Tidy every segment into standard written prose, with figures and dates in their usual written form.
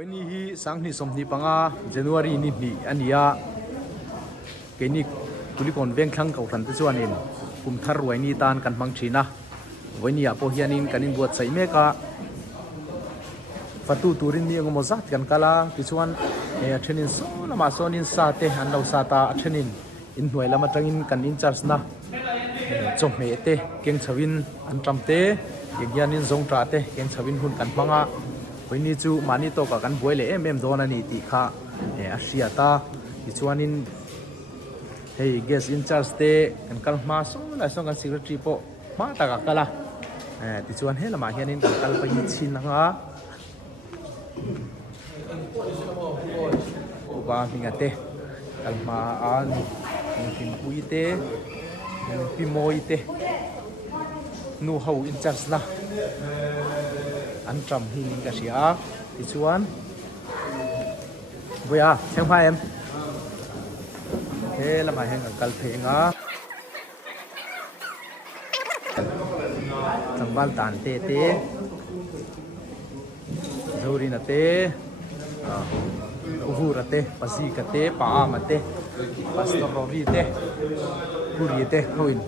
วันนี้ฮีสังนิสมนิปังอาเจนวารีนี่มีอันนี้อะเกนี่ตุลิกอนเวงครั้งเขาทันที่ชวนนินคุมทารวยนี่ตานกันมังชีนะวันนี้อะพอเฮียนินกันนินบวชใส่เมกะฟัตุตูรินนี่งมจัดกันกะลาที่ชวนเทนินโซนมาโซนินซาเตอันเราซาตาเทนินอินหน่วยละมาจังอินกันอินจัสนะจงเมเตเก่งชวินอันจำเตเก่งยานินจงตราเตเก่งชวินหุ่นกันมังอาวันนี้จูมานี่โตกันบวยเลยเอ็มโดนันนี่ตีข้าอาเซียตาที่ชวนนินเฮ้ยเกสอินชาร์สเตกันกัลมาส่งอะไรส่งกันสิกรีทริปมาตากกัลละที่ชวนเฮละมาเฮียนินกันกัลไปยิชินนะฮะอุบาหิงเตกัลมาอันหิมปุยเตพิโมยเตนูเฮาอินชาร์สนะอันจำหินกันเสียที่ชวนบุยาเชียงพายเอ็มเฮ้ละมาแห่งกัลเพงอ่ะสังบาลตานเตเตจูรินาเตอุหูระเตปัสสีกเตปามาเตปัสตอรอรีเตกุรีเตโอิน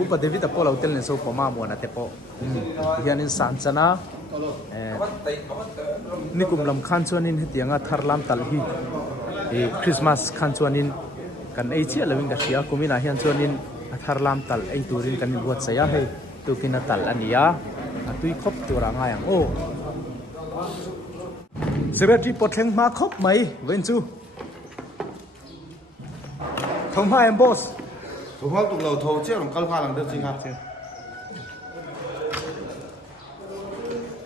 อุปเดวิตาโปเราเตลเนโซปมาโมนาเตโปยันินสันชนะนี่กลุ่มลำคันชวนินเฮียงทาร์ลามตัลฮีคริสต์มาสคันชวนินกันไอเชียเลวิงกัสยาคุมินาเฮียนชวนินทาร์ลามตัลไอตูรินกันบวชสยาให้ตุกินาตัลอันนี้อ่ะตุยครบตัวร่างอย่างโอ้เสร็จที่ปลดแข่งมาครบไหมเวนจูทำไมเอ็มบอสถูกต้องตุกเราโทรเชื่อของกัลพาหลังเดิมจริงครับ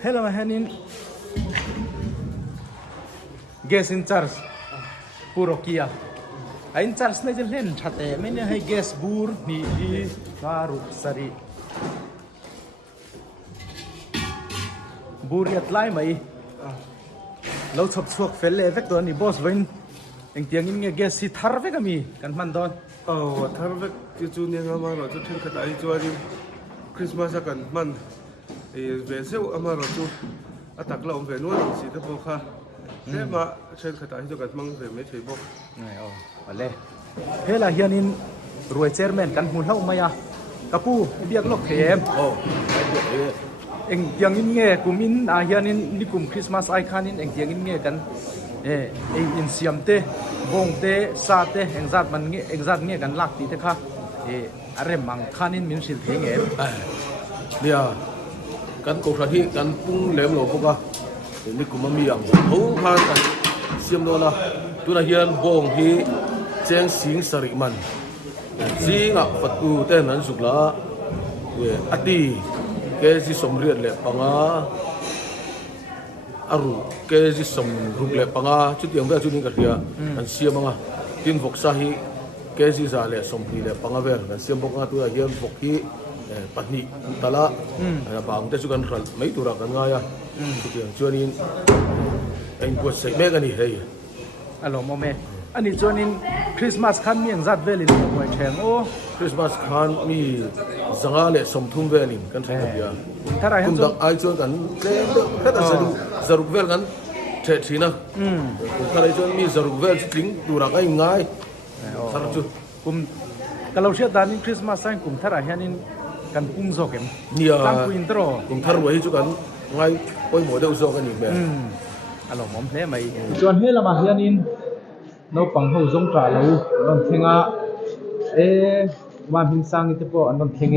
เฮลโลมาเฮนินเกสอินชาร์สปูโรกิอาอินชาร์สเนี่ยจะเล่นชัดเจนไม่เนี่ยให้เกสบูร์นี่ดีการุสรีบูร์ยัดไล่ไหมเราชอบสวกเฟลเล่เวกตัวนี้บอสเวนเองเตียงอินเงี้ยเกสสิทาร์เวกมีกันมันดอนทาร์เวกจูเนี่ยมาเราจะถึงขนาดจวนคริสต์มาสกันมันเวเซลอามาเราจูอัตักเราเวนวันสิทธิ์บอกค่ะเฮ้มาเชิญขนาดที่จะกันมั่งเวไม่ใช่บอกอะไรเฮล่าเฮียนินรวยเชอร์แมนกันหุ่นเท่าไหมอะกระปูเบียกลกเข็มเอ็งเตียงอินเงี้ยกุมินเฮียนินนี่กุมคริสต์มาสไอคานินเอ็งเตียงอินเงี้ยกันเอ็งอินเซียมเตบงเตซาเตเอ็งจัดมันเงี้ยเอ็งจัดเงี้ยกันลักตีเตค่ะอะไรมังคานินมินสิลเทงเอ็มเดี๋ยวกันกดที่กันปุ้งเหลมหลงพวกนี่กูมันมีอย่างเขาพากันเสียมโดนนะตัวนั้นเฮียนบงที่แจ้งสิงสริมันสิงอ่ะประตูเต้นนั้นสุกละอดีแกสิสมเรียนเลยปังอาอารุแกสิสมรุกเลยปังอาชุดยังแบบชุดนี้กันเดียกันเสียมังอ่ะดินฟกซาฮีแกสิซาเลยสมพีเลยปังอาเวรกันเสียมังอ่ะตัวเฮียนฟกฮีปัตนิตละบางแต่สุกันรัลไม่ตัวรักกันง่ายทุกอย่างชวนนี้เอ็งปวดใส่แม่กันนี่เฮ้ยอารมณ์โมเมอันนี้ชวนนี้คริสต์มาสคันมีอย่างจัดเวลินมวยแข่งโอ้คริสต์มาสคันมีสังอาเลสมทุ่มเวลินกันใช่ไหมพี่ถ้าไรคุณดังไอชวนกันเล่นแค่แต่สรุปเวลกันเฉดชีนะถ้าไรชวนมีสรุปเวลจริงตัวรักง่ายสรุปจุดกลุ่มกันเราเชื่อตอนนี้คริสต์มาสใช่กลุ่มถ้าไรเฮียนินกันปุ้งโซเกมเนี่ยตั้งคุยอินโทรกลุ่มทารวยจุกันง่ายไปหมดเดียวโซกันอีกแบบอารมณ์มอมเล่ไหมชวนเฮละมาเฮียนินเราปังหูจงจ่าเราลองเทงอ่ะวันพิงสังนี่จะพออันลองเทงเ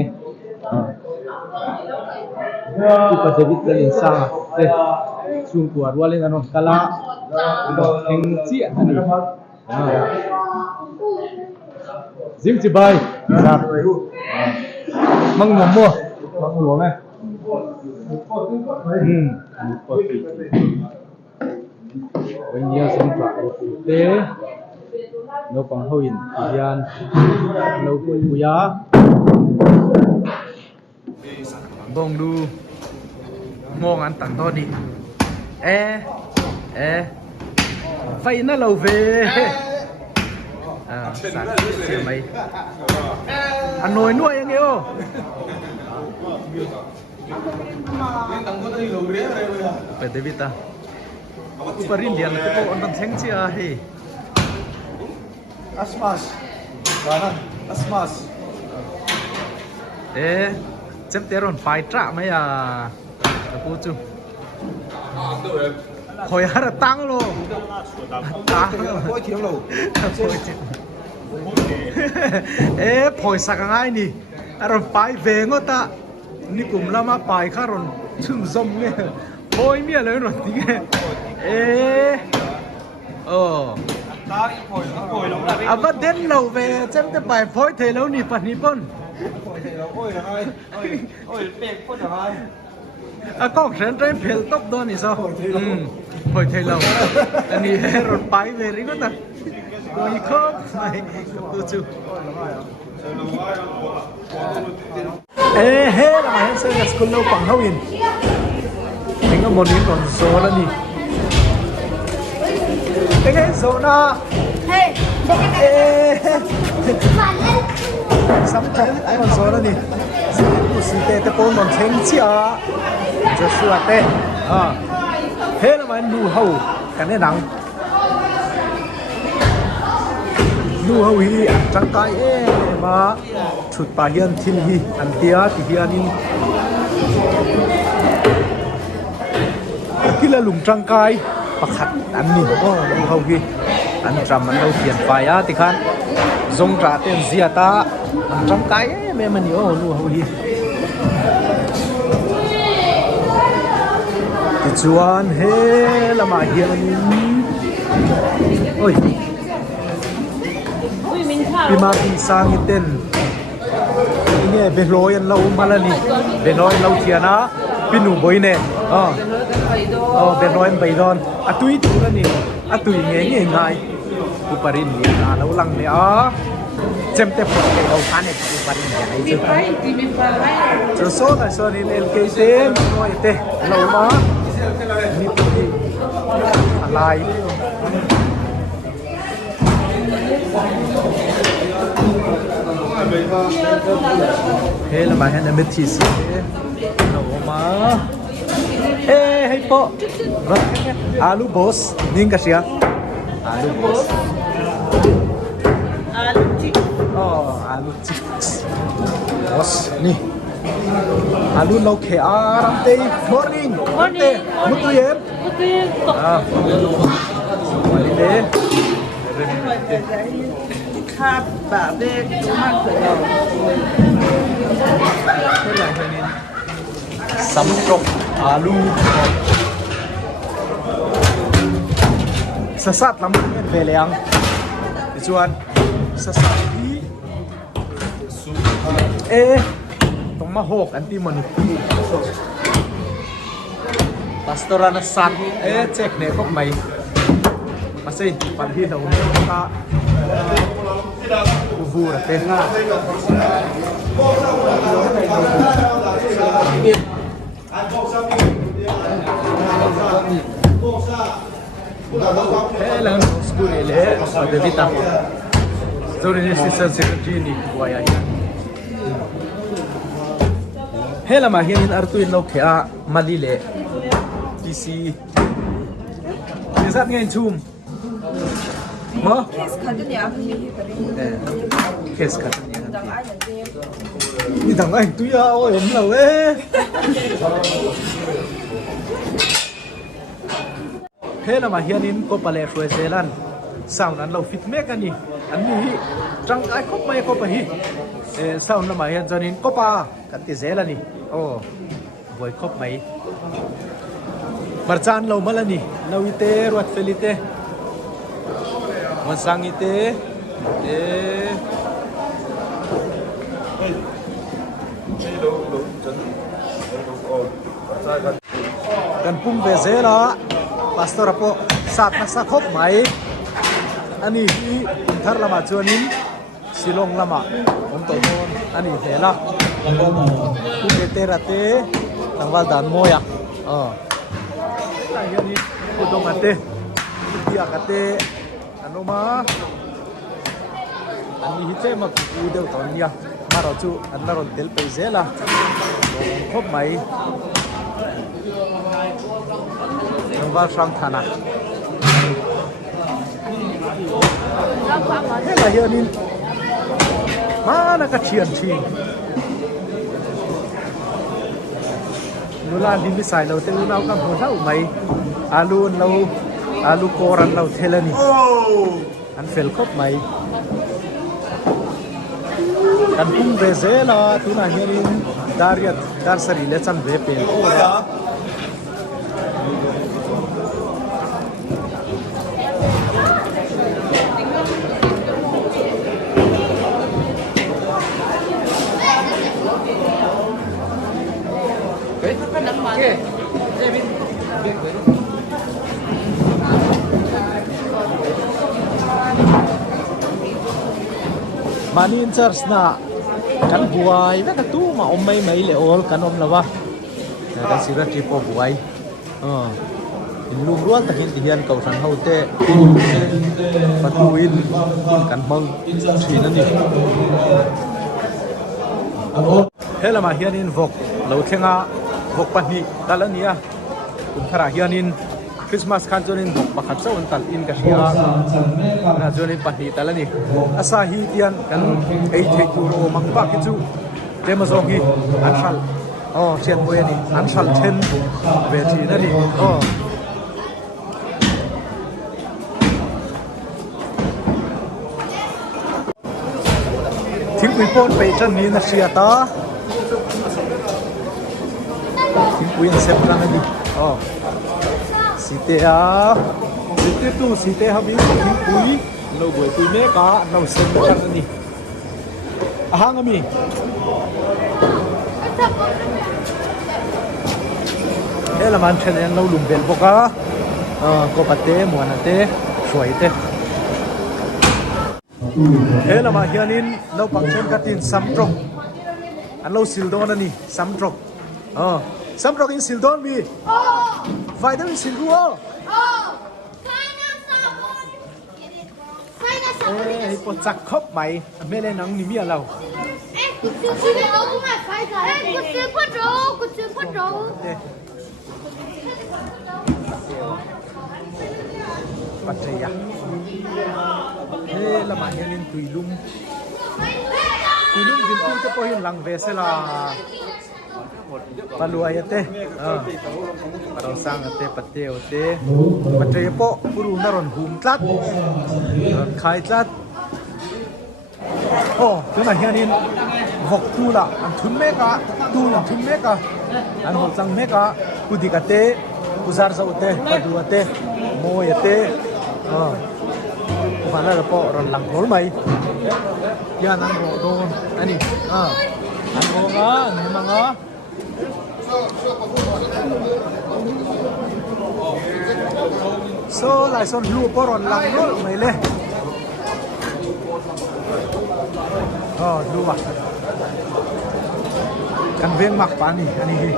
อุปเดวิตเล่นสังซุ่มกวาดว่าเล่นอันนั้นกะละลองเทงเจี๊ยอันนี้ซิมจิบายครับมังหมมัวมังหลวงไหมวันนี้สงกรานต์เต้เราปังหูอินยานเราคุยบุยาบงดูมองอันตันตัวนี้ไฟน่าเราเวสัตว์เสียไหมอันหน่วยนุ่ยยังไงโอ้เปิดเดวิตา uparin lian te po on theng chi a he asmas kanan asmas chep teron pai tra mai a pu chu khoi har tang lo tang khoi thiang lo phoi sakangai ni aron pai ve ngota ni kum lama pai kharon chung zom nge phoi mi le ron ti nge aba den lo ve chem te pai phoi thei lo ni pa ni pon à có chuyện trên phèo tóc đó thì sao hồi thầy lâu anh đi rồi bay về đấy có thật rồi khóc này tôi chú ê là mày em xem school lâu bằng hậu in anh có một miếng còn số đó đi cái số nó sắm thật ai còn số đó điกูสิเตตะโกนมันเท่งเชียจะสวดเต้เฮ้แล้วมันดูเฮากันได้หนังดูเฮาฮีจังกายมาชุดปาเฮียนทินฮีอันเตียที่เฮียนินกินละลุงจังกายประคัดอันนี้ก็ดูเฮาฮีอันจำมันเราเขียนไฟติคันทรงจ่าเต้นเสียตาอันจังกายแม่มันนี่โอ้ดูเฮาฮีชวนเฮละมาเฮียนินโอ้ยพี่มาพี่สร้างเต้นเนี่ยเบลอยอันเรามาแล้วนี่เบลอยเราเทียนะพี่หนุ่มบอยเนี่ยเบลอยไปดอนอะตุยถูแล้วนี่อะตุยเงี้ยง่ายกูปริญญาเราลังเนี่ยเจมเตปเราทานเนี่ยกูปริญญาไอ้เจ้าเจ้าโซ่แต่โซ่นี่เล่นเกมเต้นน้อยเต้เรามามีตัวอะไรเฮ้ละมาเห็นเม็ดชีสเรามาให้โปะอาลูบอสนิ่งกันเชียอาลูบอสอาลูจิกบอสนี่อาลูเราเขียร์เตย์มอร์นิ่งมุตุเย็บวันนี้เด้ข้าแบบเด็กมากเลยเราสำรบอาลูสสัตลำเงินเวลียงชวนสสัตที่ต้องมาหกอันที่มันปัสตอรานัสันเช็คเนี่ยพวกใหม่มาสิปันที่เราเนี่ยก็บูระเต้นหน้าแล้วสกุลเล่เดวิตาสตอรี่นี้สิสันเซอร์จีนี่วายายเฮ้ละมาเฮียนินอาร์ตุอินเราเขียมาลีเล่ทีซีที่สัตว์เงินชุ่มมั้งเคสกันนี่ต่างไอ้ตุยอ่ะโอ้ยผมเหล่าเฮ้ละมาเฮียนินก็ไปเล่ช่วยเซลันสาวนั้นเราฟิตเมกันนี่อันนี้จังไอ้คบไม่คบไปฮีสาวนั้นมาเฮียนจานินก็ปากันติเซลันนี่โอ้บอยคบไหมบาร์จานเรามาแล้วนี่เราอิเตรวดเฟลิเตมันสังอิเตกันปุ่งเบเซล่ะพาสตอร์พ่อสัตว์นักสักคบไหมอันนี้ที่ทาร์ลามาชวนินสิลงลามาผมตัวโนอันนี้เฮล่ะปุ่งเบเตระเตตั้งว่าด่านโมยอันนี้พูดตรงกันเตที่อากันเตอันนู้มาอันนี้ฮิตเจมาพูดเดียวตอนนี้มาเราจูอันนั้นเราเดลไปเซล่ะคบไหม Nang va sang thana Thế là hiện in Má nó có chuyện chi Nó là đi bị xài lâu tên nào cầm hồ thảo mày Alu koran lâu thế là nì Anh phèl khóc mày Kan pung về dễ là tu na hiện in Dar sari lệ chân về bền Mani in church na kan buai na tu ma mai le ol kan lawa kan sira tripo buai in lum rual takin tihian kau san haute patuin kan mang thina ni hela ma hian in vok lo thenga vok pani dalania thara hian in Christmas kan jonin vok pakhat chawon tal in ka hria na jonin pani talani asa hi tian kan ei thei tu ro mang ba ki chu temazong hi anshal chian boy ni anshal then ve thi na ni thing ui pon pe chan ni na sia ta thing ui na sep kan ni site ha bi thing ui lo boy ui me ka no sen kan ni ahang ami la man chen en lo lum bel boka ko pate muanate suai te la ma hianin lo pangchen katin samtrok an lo sildon ani samtrok samtrok in sildon bi vai đâu in silduo hi po chak khop mai mele nang ni mi alo Patriya. La mahyan in tuilum bintu te po hin lang vesela paluayate parang sang ate pateo te Patriya po puro naron humtlat ron khai tlat tu mahyan in vok tula an thun meka tula thun meka an hol sang meka kudikate uzar sa ute paduate moyate Mana ada po ron lang hol mai yan ang don ani ang nga ni mga so lai son lu po ron lang hol mai le lu ba kan veng mak pa ni ani hi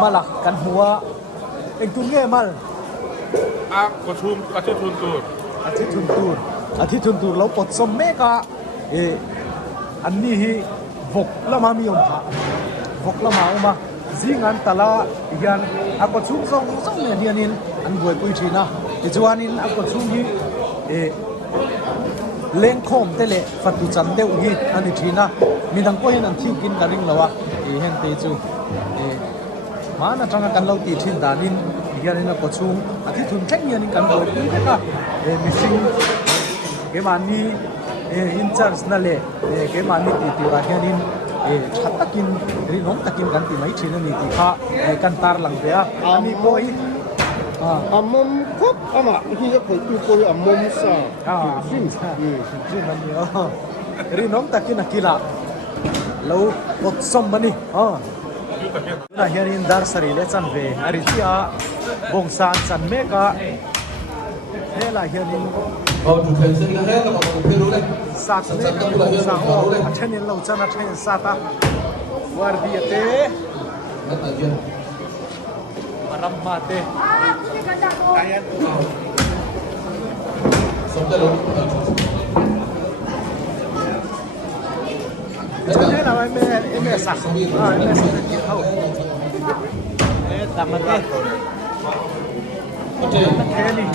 malak kan huwa eng tu nge malประชุมอาทิตย์ทุนตูด อาทิตย์ทุนตูดเราปลดสมเมกะอันนี้ฮีวกละมามีอมพะวกละมาอมาซีงันตะละยันอักปชุมส่งเนี่ยเฮียนินอันบวยปุยทีนะที่จวนนินอักปชุมฮีเล่งคมเตเลฟัดตุจันเดวฮีอันนี้ทีนะมีดังก็เห็นอันที่กินกันริงแล้ววะเห็นเตจูมานะจังกันเราตีทินดานินยันนี่นะก็ชุ่มอาทิตย์ทุนแค่ยันนี่กันบ่อยขึ้นนะมิซิงเกมันนี่อินชาร์จนั่นแหละเกมันนี่ตีว่ายันนี่ชัดตะกินรีน้องตะกินกันตีไม่ชินนี่ตีข้ากันตาหลังเดียอันนี้บ่อยมุมครบมาที่จะเคยดูตัวมุมซะซิมมันนี่รีน้องตะกินนักกีฬาแล้วกดสมมันนี่na hianin dar sari le chan ve aritia bongsan chan meka hela hianin tu khen sen la hela ma tu lu le sat me bongsan athenin lo chana then sata wardiate marammate sabda lo thế là em sa em sa không không tạm thế này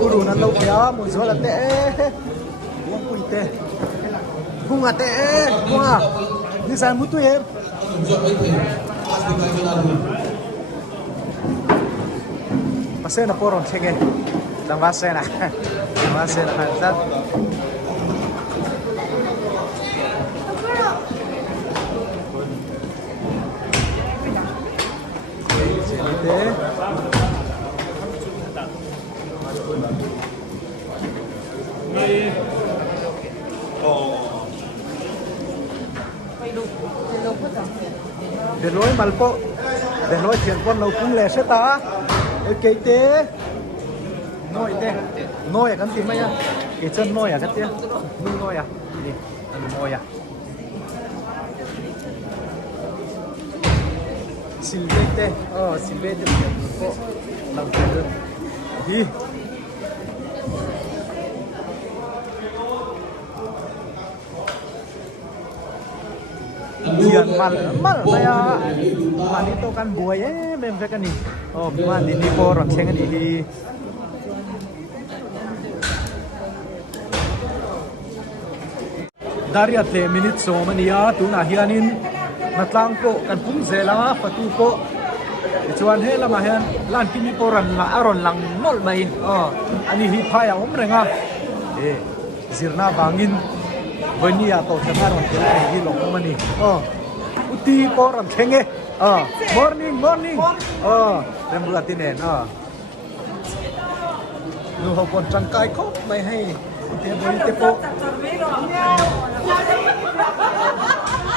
cô đủ nó lâu kéo một số là tệ uống quỷ tệ vung à tệ vung à đi sang mút tuổi em mà xe là poron xe nghe đang vắt xe này đang vắt xe là hàng rất thế để lối malpo để lối thiền con lâu cũng lẻ sẽ ta cái tế nôi à cái gì mày à cái chân nôi à cái gì nôi à đi nôi à silvete silvete po lang tayo đi Diyan mal maya manito kan buhay mem kan ni man ni po ram sengan ni Daria 3 minutes so mania tuna hianin natlang po kan pung zela patu po chuan he lama hian lan kimi poran la aron lang nol main ani hi phaya renga zirna bangin vania to chamaron ke hi long mani uti poran thenge morning remblatinen nu ho kon changkai ko mai hai te boi te po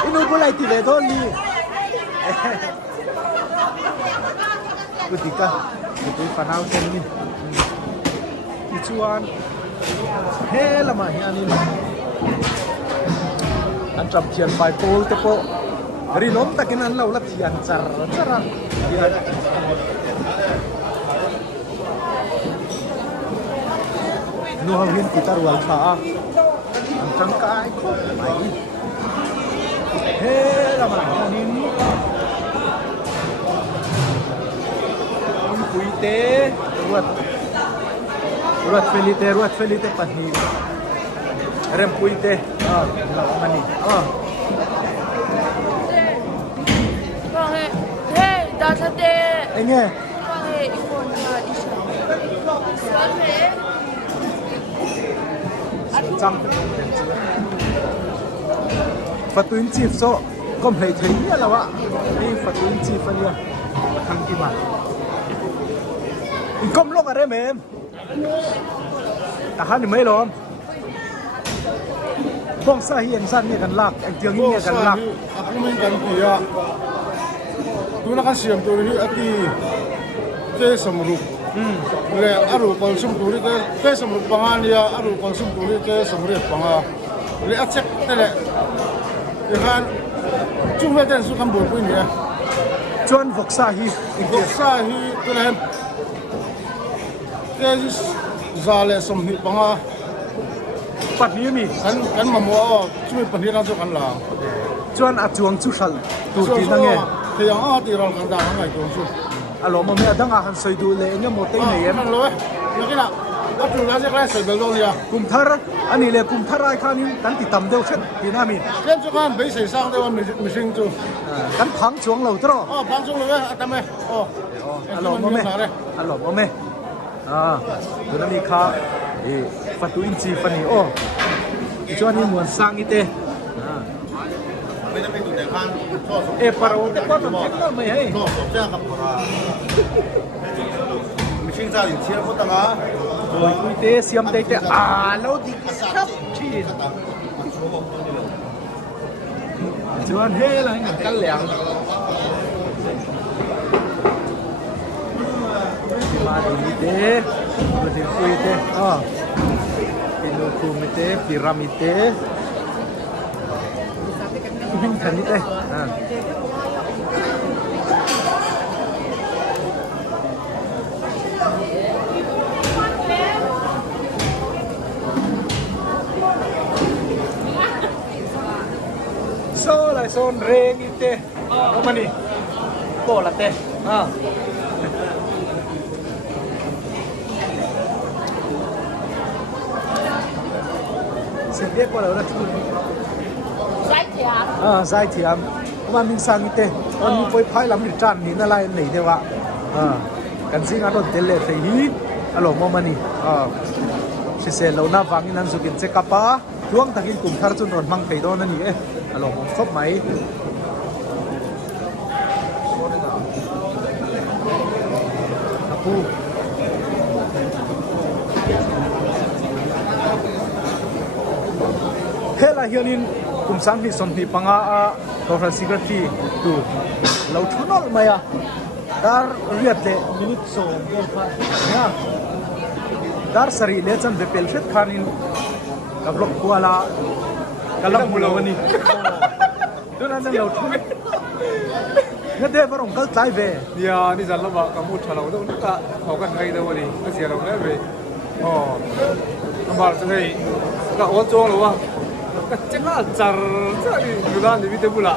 inu bulai ti le thon ni kutika kutu panau sen ni chuan he lama hianin an tram thian pai pol te po ri lom takin an lo la thian chara nu ha hin ki tarwal tha an tang kai ko mai he lama hianin puite ruat felite pani rem puite mani da sa de enge ikon ka isha chang fatuin chief so kom hlei thei ni alawa ei fatuin chief ania thang ki ma kom lok are mem ta han mai lom bong sa hian san ni kan lak ang tiang ni kan lak aku min kan pia tu na kan siam tu hi ati te samruk le aru konsum tu ri te samruk pangan ya aru konsum tu ri te samri panga le achek te le ihan chung ve ten su kan bo pui ni chuan vok sa hi sa hi tu na te zale som hi panga pat ni mi kan mamo chui pani na chu kan la chuan a chuang chu sal tu ti na nge thì ông thì rồi còn đang ngày còn xuống alo mo me adang a han soi du le nya mo te nei em ăn rồi nó cái nào nó chủ ra sẽ lại soi bel luôn nha kum thar ani le kum thar ai khanin kan ti tam deu chet ti na mi lên cho con bị sấy sang đây mình sinh chu kan phang chuang lo tro phang xuống rồi à tao mày alo mo me tu na ni kha fatu in chi fani chuan ni muan sang ite bây giờ mình tụi đẹp ăn paro te ko tam no mai hai nó sốt ra gặp mình sinh ra thì chia có tăng á rồi te siam te lo di khap chi chuan he la ngan kal leang ma di te rồi di kui te pinu kumite piramide hình thành như thế so lại son reng như thế nó mà đi bỏ là thế สิเด็กกว่าเราละที่ Sai thiam. สายเทียมมันมีสังเตมันมีปอยพายลำดิจันนี่นั่นอะไรนี่เดียวกันซิงอันนั้นเดลเลฟฮีอารมณ์มันนี่สิเซลเราหน้าฟังนั่นสุกินเซกับป้าช่วงตะกี้กลุ่มทารจุนรอนมังไปโดนนั่นนี่อารมณ์ครบไหมปูเฮล่าเฮียนินกลุ่มสังหิสมหิปังอาตัวฟรานซิกที่ดูเราทุนอลมาอ่ะดาร์เรียดเลยมินิโซเดินผ่านเนี่ยดาร์สรีเลจันเดเปิลเฟตคานินกับล็อกกัวลากำลังมูลวันนี้ดูนั่นเราทุนเงี้ยเดี๋ยวพระองค์ก็ใจเว Ya ni jalan ba kamu chala udah udah tak kau kan hari dah wali masih ada orang be. Oh, nampak tu hei, tak orang lo wah. Jangan jar jadi jualan di video pula.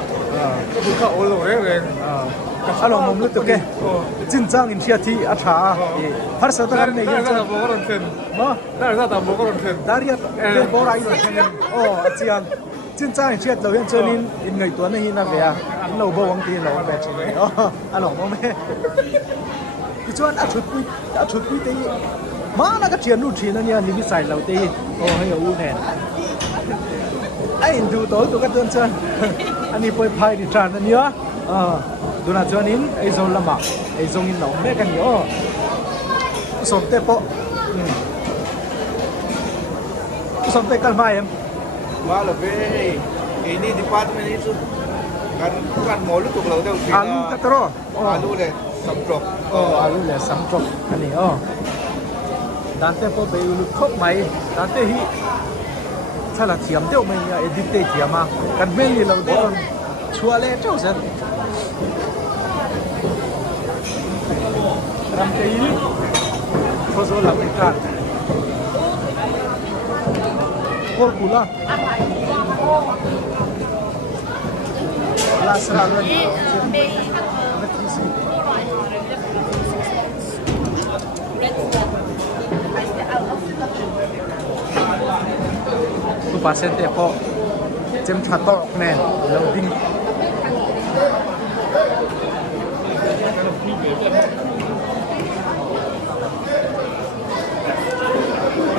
Buka orang orang. อารมณ์มุมลึกตัวแกจินจังอินเชียที่อาชาพัสดุกันเนี่ยยังจะ Dah bawa orang ten. มา Dah bawa orang ten. ดาริยเรื่องโบราณอยู่แค่นั้นโอ้เจียนจินจังอินเชียเราเห็นเจอนินอินไงตัวนี้นะเบียเราบ่วังทีเราแบบนี้อ๋ออารมณ์มั้ยอีจวนอาชุดปุยตีมานะก็เจียนนู่นทีนั่นเนี่ยนี่มีใส่เราตีโอ้ให้อูแทนไอ้ดูตัวก็เตือนเชิญอันนี้ปล่อยพายดิจานนั่นเนี่ยดูน่าจวนนินไอ้โซนละมาไอ้โซนอินเราแม่กันอยู่สมเตปสมเตกันมาเอ็ม Malah ini departemen itu kan mau lu tuh kalau udah alu katro alu deh samprok alu le samprok ani dante po be ulu khop mai dante hi chala thiam deu mai ya edit te thiama kan mel ni lo don chua le chau sen ram te hi khozo la ka Kol pula. La seralu. Tu pasien te po jem chatok ne loading.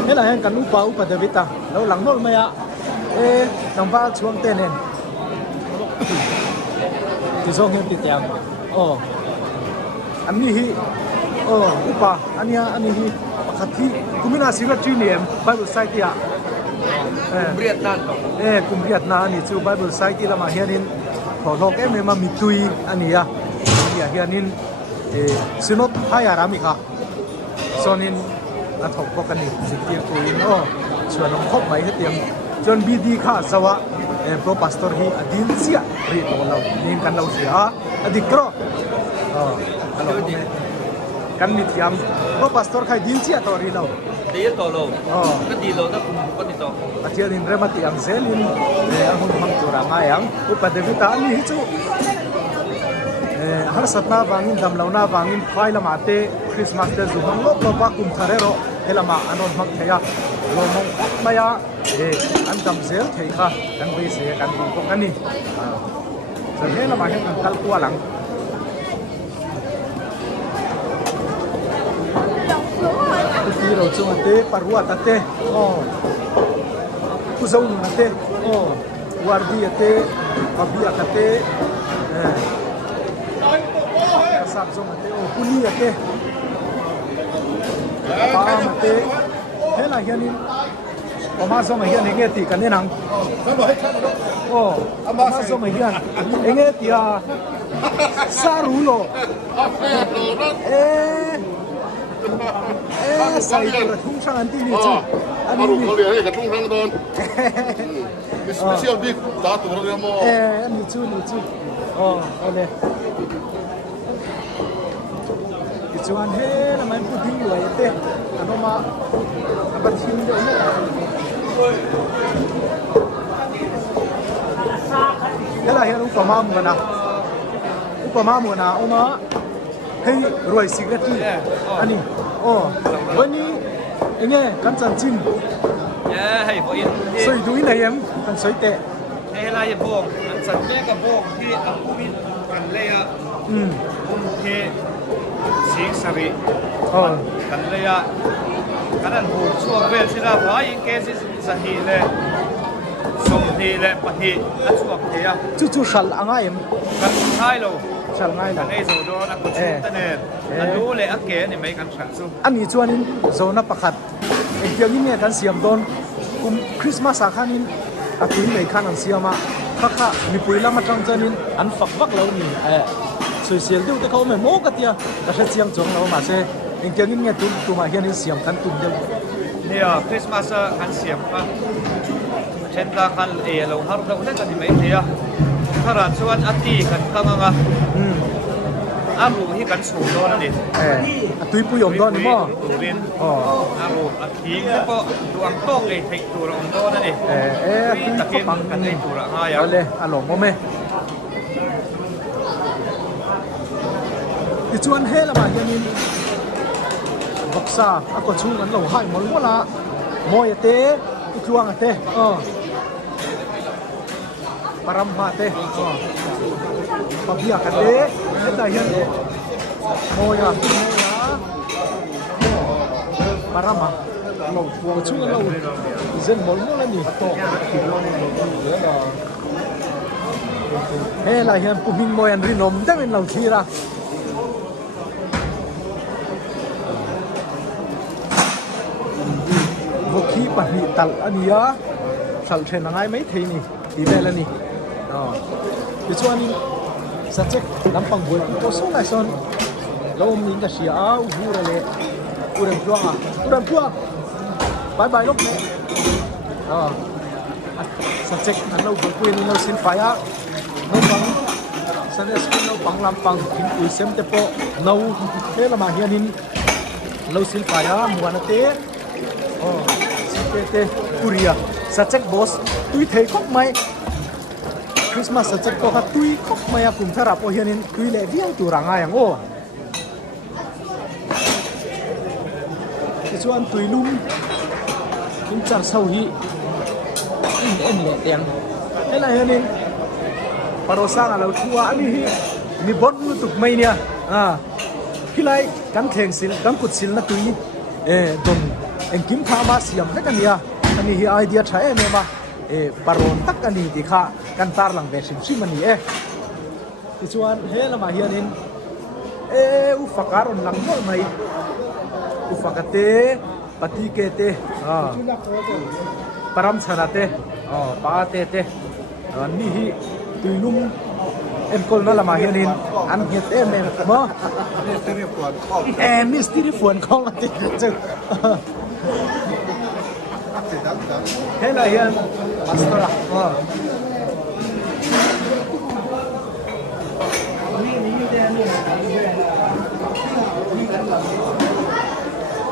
Thế là anh cần upa David ta lâu lắng nốt mày ạ ê đồng ba chuông tên nên thì do hiện tiệt tiang anh hi upa anh hi khát thi cũng là sinh hoạt chuyên nghiệp Bible site ạ Briat nan cùng Việt Nam anh chú Bible site là mà hiện in thọ thọ cái mà mi tui anh à hiện in synod hai à rami cả cho nênอันถกปกันนี่สิเตียงตัวอินส่วนของครบไหมให้เตียงจนบีดีข้าสวะโปรปัสตอร์ฮีอดีนเสียรีตัวเรานี่กันเราเสียอดีกรออันนี้กันมีเทียมโปรปัสตอร์ใครดีนเสียตัวรีเรา dia tolong kan di lo tak bukan itu อาเจียนินเริ่มมาเตียงเซลินหุ่นมังจุรามายังอุปเดวิตานี่ฮิจูฮาร์สัตนาบางินดำเหล่านาบางินไฟละมาเตคริสต์มาสเตอร์จุบังลบลบปักกุมทาเรโรเฮลมาอันนนมักเทียลมงมายาอันดำเซลเทียค่ะกันไปเสียกันดูพวกกันนี่ส่วนเฮลมาเห็นกันกัลตัวหลังที่เราจงเตะปารัวตัดเตะผู้ส่งมาเตะวาร์ดีเตะปับบีอาเตะสับจงเตะปุนีเตะปามาเตะเฮล่าเฮียนินออกมาส่งมาเฮียนเงี้ยตีกันเนี่ยนังมาส่งมาเฮียนเงี้ยตีอาซารูโลใส่กระทุ่งช่างอันที่นี่จ้ะอันนี้มี เขาเรียกให้กระทุ่งทั้งโดนมีสเปเชียลบิ๊กตาตัวเรียมออันนี้จูเอาเลยอีจวนเฮ้แล้วมันพูดถึงเลยเต้อันนั้นมาบัดชิมเดี๋ยวนี้เฮ้ล่ะเฮ้อุปมาหมู่นะโอมาเฮ้ยรวยสิกระที่อันนี้วันนี้เงี้ยกันจันจิน ให้พออิน สวยดูนี่ไหนเอ็มกันสวยเตะ ให้ลายโบงอันสันแม่กับโบงที่อันวิกันเลยอ่ะเทสิงสรี อ๋อ กันเลยอ่ะกันนั้นหูช่วงเวลสิละพอยิงเกสิสหีเลยสมทีเลยปฏิอัช่วงเทีย จู่ๆฉันอ่างเอ็ม กันท้ายเรา ฉันง่าย กั นะ นไอ้สูดอนอักเสบเน็ตอันรู้เลยอักเกนี่ไม่กันขัดสู้ อันนี้ชวนนินโซนประคัดเอ็งเดียวนี้เนี่ยกันเสียมโดนกุมคริสต์มาสอาคานินอาตุยไม่ขันอันเสียมาค่ะมีปุ๋ยละมาจังจันินอันฝักวักเรานี่สวยเสียเดียวแต่เขาไม่โม้กันเดียวแต่เสียงจงเรามาเสียเอ็งเดียวนี้เนี่ยตัวมาเฮียนี่เสียมกันตุ่มเดียว เนี่ยคริสต์มาสกันเสียมกันเช่นตากันเราฮารุเราได้กันที่ไม่เทียถ้าเราชวนอติกันข้างอ่ะอารูที่กันสูงโดนนั่นเอง อาตุยปุยอมโดนนี่มั้ง ตูริน อ๋อ อารูอติแล้วก็ดวงโต้ไอ้เทคตัวเราโดนนั่นเอง ตุย ตะ ก็ เกีย ปัง งกันไอ้ตัวเราง่าย เอาเลยอารมณ์มั้ยที่ชวนเฮละมาเฮียนี่บักซาอากชูกันเราให้หมดว่าละมอยเตะอุทวงเตะปรำหาเตะปะเบียกันเตะได้ยังมอยะปรำมาเราทวงชูกันเราเส้นหมดแล้วนี่เฮ้ละเฮียนปุ่มินมอยันรินอมได้เป็นเราทีละบกขี้ปะหิตัลอันนี้อ่ะสัลเชนง่ายไม่ทีนี่ดีเลยละนี่ดิฉันนี่สัจจลำพังบุญก็ส่งได้ส่วนเรามีกันเสียเอาหูระเลยอุเรนพวงอ่ะอุเรนพวงบายบายลูกเนี่ยสัจจอันเราบุญคุยนี่เราสินไฟอ่ะเราบังสันเดสเราบังลำพังกินคุยเซมเตปโปเราเฮ้ละมาเฮียนินเราสินไฟอ่ะมัวนัดเตะเตปุริยาสัจจบอสตุยเทคอกไหมคริสต์มาสสัจจก็ฮัตุยคอกไหมอะคุมทาราโอเฮียนินตุยเล่เดียวตัวร่างอย่างโอ้ที่ส่วนตุยลุ่มคุมจัดเสาฮีเอ็นเล่เตียงเฮ้ยเฮียนินปารสร้างเราทัวอันนี้มีบอลตุกไหมเนี่ยพี่ไล่กันแข่งสิลกันกุดสิลนะตุยดนเอ็งกิมข้ามาเสียมได้กันเนี่ยอันนี้ไอเดียใช้เองมาปารอนตักอันนี้ดีค่ะกันตาร์ลังเวชิมชิมันนี่ที่ส่วนเฮละมาเฮียนินอุฟการอนลังโน่ไหมอุฟกเตปฏิเกเตปรามชนะเตปาเตเตนี่ฮีตุยลุมเอ็มคนนั่นละมาเฮียนินอันเฮียเต้เมนมั้งมิสติริฟวนของอันที่เจอเฮ้ยละเฮียนมาสเตอร์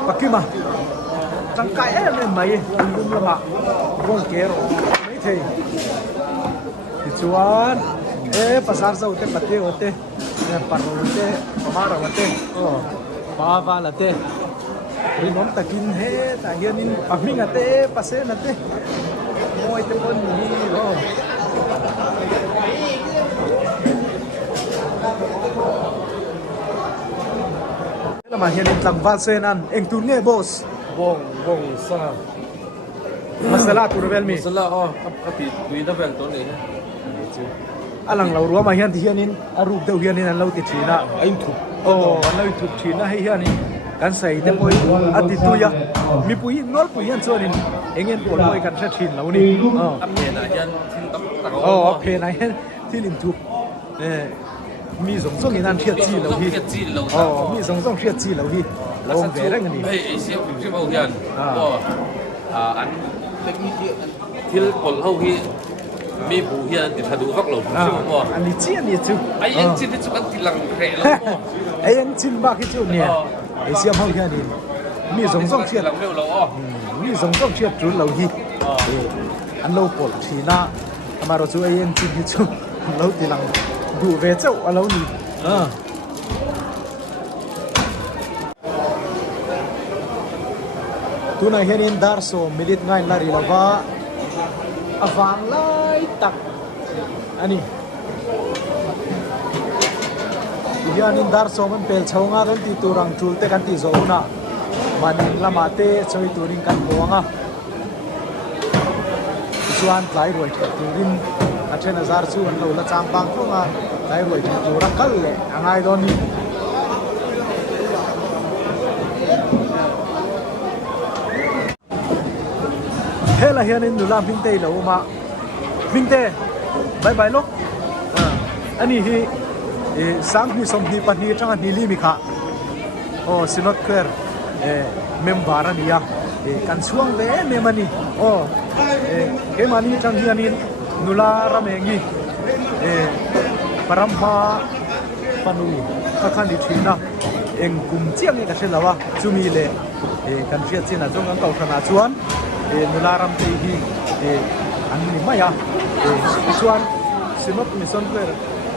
ปักกี้มาจังไก่เนี่ยไม่ลุมละมาบงเกโรไม่เทที่ชวนภาษาเซาเตปะเตโอเตปารุเตปมาราเตปาวาลเตรินอมตะกินเฮตะเฮียนินปักมิงเตปะเซนเตมอยเตปนนี่แล้วมาเฮียนินตังวาเซนันเอ็งตุนเน่บอส บงซา มาสลาตุรเวลมี สละอติดุยดับเบิลตัวนี้ อลังเรารู้มาเฮียนที่เฮียนินอารูปเดียวเฮียนินเราติดชีนะ ไอ้ถูก โอ้เราถูกชีนะให้เฮียนินกันใส่เต็มปุยอติตุยะมีปุยนอลปุยยันโซนินเองเงินปวดปุยกันชัดชินเรานี่ อัพเดทยันทิ้งตัก อ๋อเพนไหนที่ลิมทุกมีสงส่งนั่นเทียดจีเราพี่อ๋อมีสงส่งเทียดจีเราพี่เราเวรกันนี่ เฮ้ยไอเสียผิวที่เอาเฮียนก็อันที่ผลเขาที่มีผู้เฮียนติดดูฟักหลงชื่อว่า อันนี้จีอันนี้จุ ไอ้ยังจิตที่จุกันติลังเกะแล้ว ไอ้ยังจินบ้าคิดจุเนี่ยไอ้เสียมเขาเฮียนี่มีสงส่งเทียด หลังเร็วเราอ๋อ มีสงส่งเทียดจุเราพี่อันเราปวดชีนะมาเราช่วยยังจินที่จุเราติลังดูเวเจ้าเรานี่ต tunai hianin darso milit ngai lari lova avang lai tak ani hianin darso man pel chhawnga kan ti turang tul te kan ti zo na man lamate choi turing kan boanga chuan tlai roi turin a 10,000 chu an lo la chang bang thonga tlai roi tura kal le angai don ni hela hianin nulam hingte lo ma hingte bye bye lo ani hi sang ni som hi pan hi chang ni li mi kha o sinot kher member ania kan suang ve me mani o ke mani chang hianin nula ramengi paramha panu khan di thina eng kum chiang ni ka selawa chumi le kan ria china jong ang kau thana chuan nula ram te hi an ni maya chuan sinot mi son kher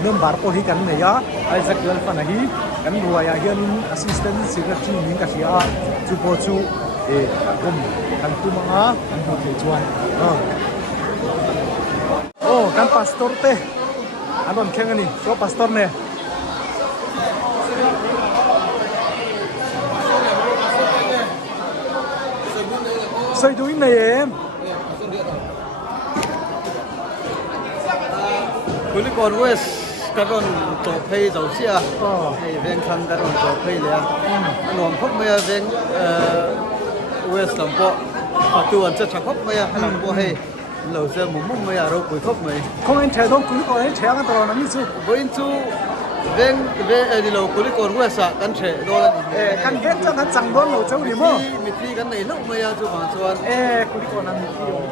member po hi kan ne ya Isaac wel fan hi kan ruaya hianin assistant secretary ning ka sia chu po chu kan tu manga kan hu te chuan kan pastor te anon kheng ani so pastor ne soi duin này em Kuli kon West karon to pay dầu xia ven khăn karon to pay le anh khóc mày ven West làm po tuần sẽ chặt khóc mày làm po hay lâu sẽ mùng mùng mày rồi cuối khóc mày không anh thấy đâu kuli kon anh thấy cái đó là như thế với chú ven đi lâu kuli kon West à căn chế đó kan vet cho hắn chẳng đón lâu cháu đi mò mi phi cái này lúc mày chú mà chuan kuli kon anh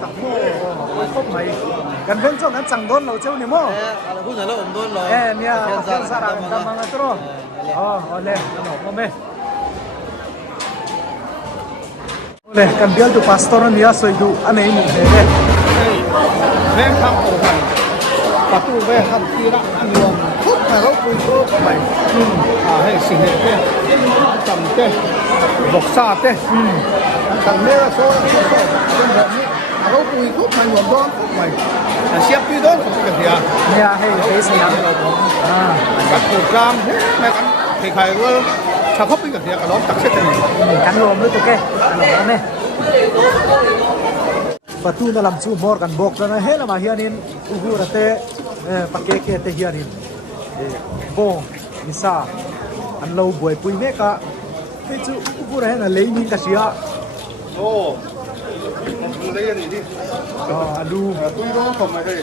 tặng mò khóc mày kan vet cho hắn chẳng đón lâu cháu đi mò ala hu na lo om don lo nia pakai sarang kamang atro oleh ano me oleh kan bial tu pastor nia soidu anei mu he ven khang ko han patu ve han tira luang khop na ro pui ko mai he sin he tam te bok sa te kan me so ro pui ko mai luang don khop mai siap pi don ko ka dia nia he he siang các program mấy cái khai có sao khóc cái gì cả đó đặc sắc này kan rom lu tu ke ano me patu na lam chu mor kan bok na he la ma hianin uhurate pakeke te hianin bo misa an lo boi pui me ka te chu uhura he na leini ka sia Ồ, đây là gì đi? alu Tôi đó không phải đây.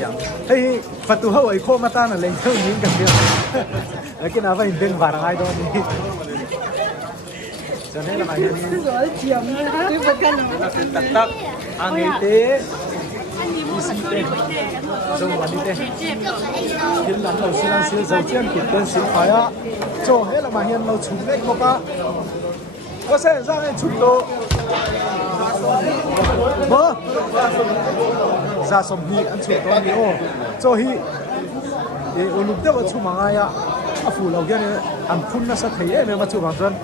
yang hey patu hawai ko mata na lein thau ning ka sia cái nào phải bên vàng ai đó đi cho nên là mày tắc tắc ăn y tế dầu ăn y tế hiện lần đầu xin ăn xin dầu chiên kiện tên xin phải á cho hết là mà hiện lâu chụp đấy có sẽ ra cái chụp đồ bơ ra sầm hi ăn chụp đó đi ô cho hi lục tiêu chụp mà ai á phụ lâu kia này ăn phun nó sẽ thấy em mà chụp bằng chân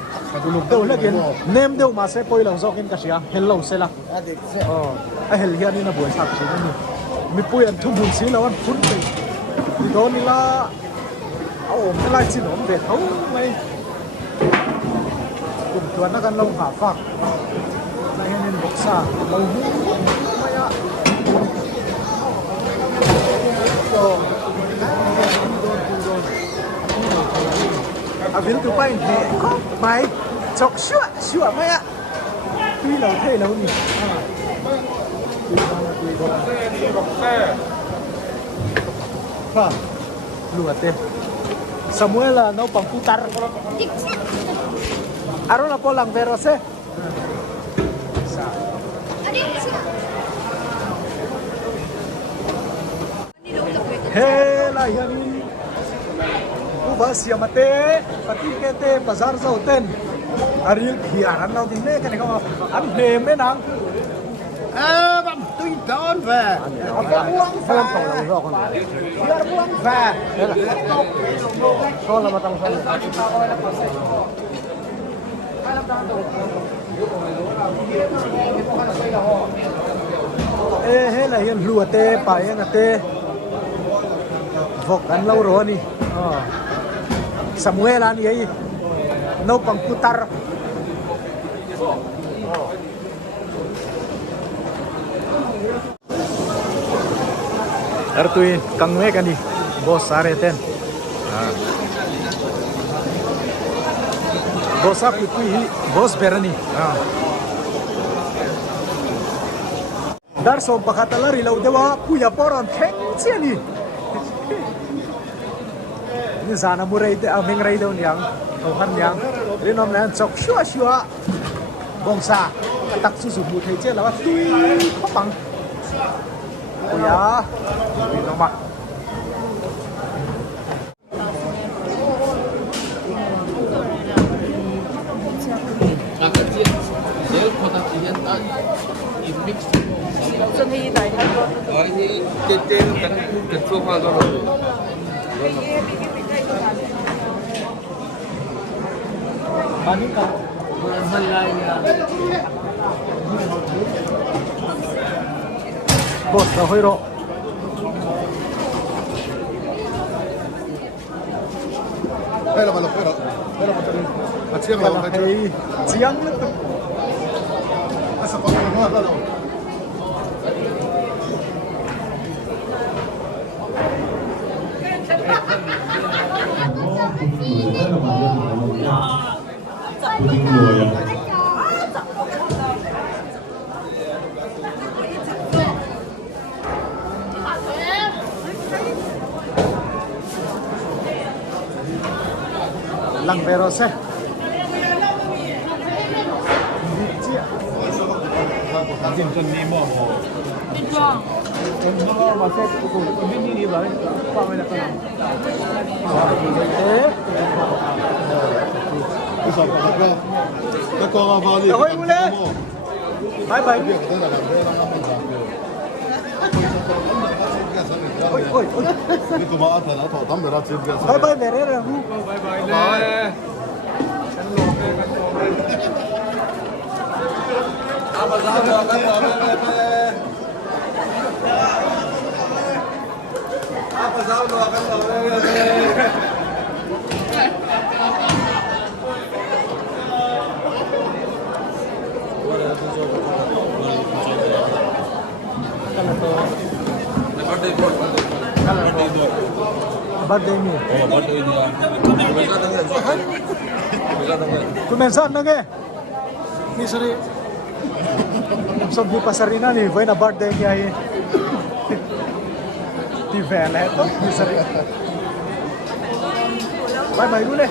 lục tiêu là cái nem tiêu mà sẽ bôi lòng rau cái gì à hello sẽ là hello kia này là buổi sáng chứ này mi bôi ăn thum bún xí là ăn phun thì đó ni là ôm cái lai xin ôm để thấu mày cùng tuần nó gần lâu hả phạc này nên bốc xa lâu mày ạ viên tụ bay nhẹ có máy chọc sửa mày ạ tuy lâu thế lâu nhỉ luat deh Samuel no pangputar aro na po lang veros hela yanin ubas yamate patikete bazar zauten aril khiaran nau dine kan ko an he me nang băm tôi đón về buang salam tong lang ro kon biar buang về so la matang he là hiện lùa tê phải anh tê vọc ăn lâu rồi nè Samuel anh ấy nấu bằng putar Artuin kang me kan ni bos are ten bos aku hi bos berani dar som pakatala rilau dewa puya poron theng chiani ni zana murai de ameng rai deu niang to han niang rinom lan chok shua shua bongsa tak su su mu thei che la tui khopang ya nomor Xuân Hy tại Thái Lan. Rồi thì trên cảnh phương hoa rồi. bos da hoiro Pero malo, pero pero macam kalau macam hei jiang le asa pa mo na lo. lang pero se Isa pa ko. Ko nga ba ni? Ahoy muli. Bye bye. Oi oi oi. Ni ko ma ata na to dam ra chip ga. Bye bye Verera hu. Bye. Birthday ni. Kumensan na ge. Ni sari. Som di pasarina ni vai na birthday niya ai. Ti vela to ni sari. Bye bye dulu.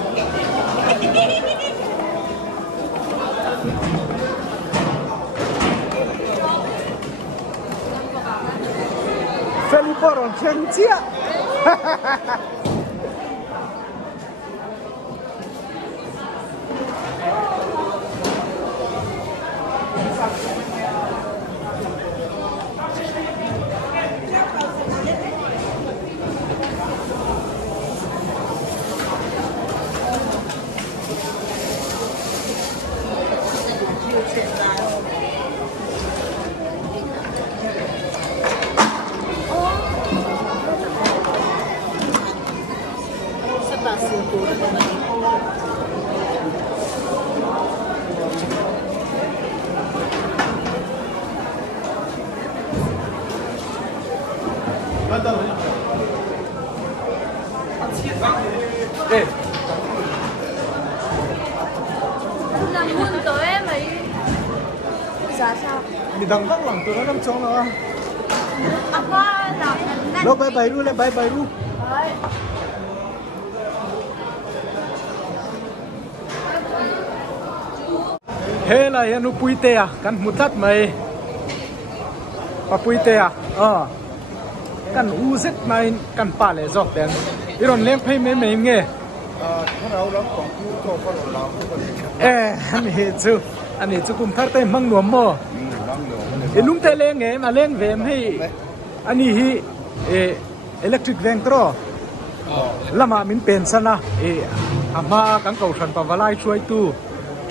Feliporon Kentia. Ê, Làm buôn tới em ấy. Giá sao? Ni dang dang lang tu nam chong na. Ako na. Lo bye bye ru le bye bye ru. Đấy. He la ya nu puite a kan mutat mai. Pa puite a. Kan uzet mai kan pa le zok ten. Iron lem phai me me nge. Anh ấy chú cũng thắt tay mang nuông mò. Nung tay lên nghe mà lên về em hay anh ấy electric van tro. Lama min pen sana ama kang kau san pa valai chuai tu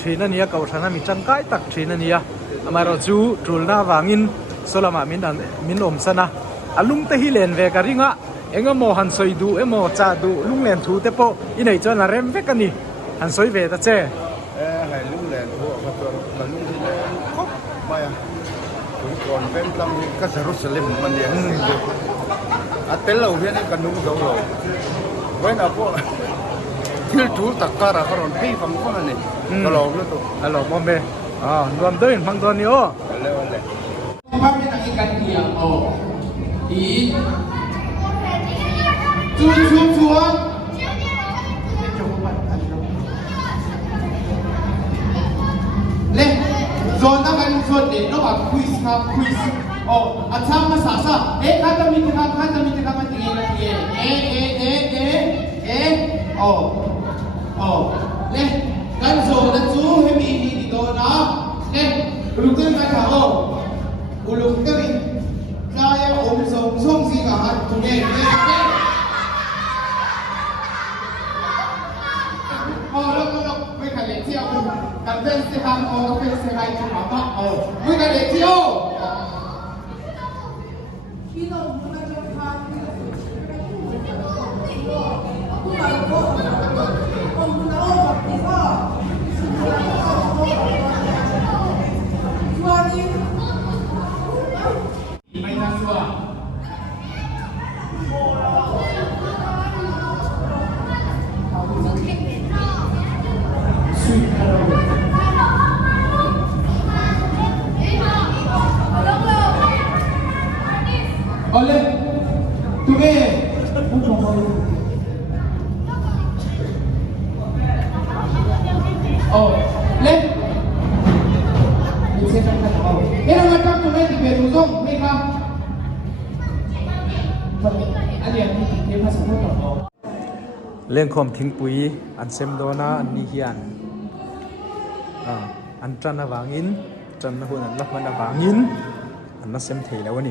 thina nia kau thana mi changkai tak thina nia amaro chu trulna wangin solama min om sana alung te hi len ve ka ringa engamo han soi du emo cha du lung len thu te po inei chon la rem ve ka ni han soi ve ta che hay lung lên của các bạn lung lên khóc mày à cũng còn ven lâm cái Jerusalem mình đi à tên lâu hiện nay cần đúng dấu rồi với nào có thiếu chú tất cả là còn phi phạm con này cái lồng nữa tụ alo mom be rwam doi mang don yo lẹ lẹ Pháp biết là cái căn kia ý chú lên rồi ta cần chuẩn để nó bảo quiz anh tham mà sao khát tâm đi khát mà tiếng là lên cần rồi đã chú hay bị đi đó lên lúc tôi nói thảo ulung kami kaya song si ka hat tume look we ka le tio ka pen se ha pen se hai chu ma pa we ka le tio Oleh tume lên mình sẽ chọn cái nào thế là người ta tụi mình thì về đủ dung hay không anh em thì phải sống tốt hơn leng khom thing pui an sem do na an ni hian an tran na wangin tran na hun an lak man na wangin an na sem thei lo ni